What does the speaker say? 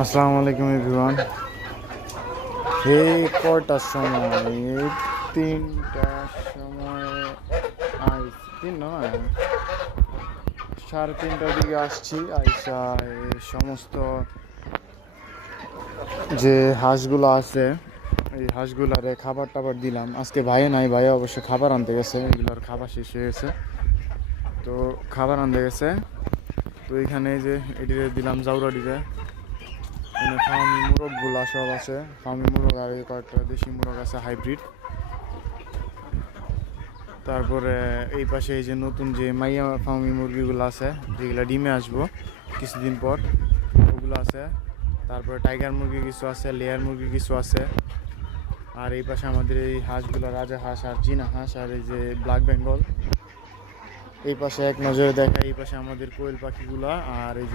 আসসালামু আলাইকুম এভরিওয়ান। এই কয়টার সময়? এই 3টার সময় আইসি, 3 নয়, 3:30টার দিকে আসছি। আইসা এই সমস্ত যে হাঁসগুলো আছে এই হাঁসগুলারে খাবার টাবার দিলাম। আজকে ভাই নাই, ভাই অবশ্য খাবার আনতে গেছে, এগুলোর খাবার শেষ হয়ে গেছে, তো খাবার আনতে গেছে। তো এখানে যে এটিতে দিলাম জাউরাটিতে, এখানে ফার্মি মোরগগুলা সব আছে, ফার্মি মোরগ আর এই কয়েকটা দেশি মোরগ আছে হাইব্রিড। তারপরে এই পাশে এই যে নতুন যে মাইয়া ফার্মি মুরগিগুলো আছে, যেগুলো ডিমে আসবো কিছুদিন পর, ওগুলো আছে। তারপরে টাইগার মুরগি কিছু আছে, লেয়ার মুরগি কিছু আছে। আর এই পাশে আমাদের এই হাঁসগুলো রাজা হাঁস আর চীনা হাঁস আর এই যে ব্ল্যাক বেঙ্গল। এই পাশে এক নজরে দেখা, এই পাশে আমাদের কোয়েল পাখিগুলা আর এই যে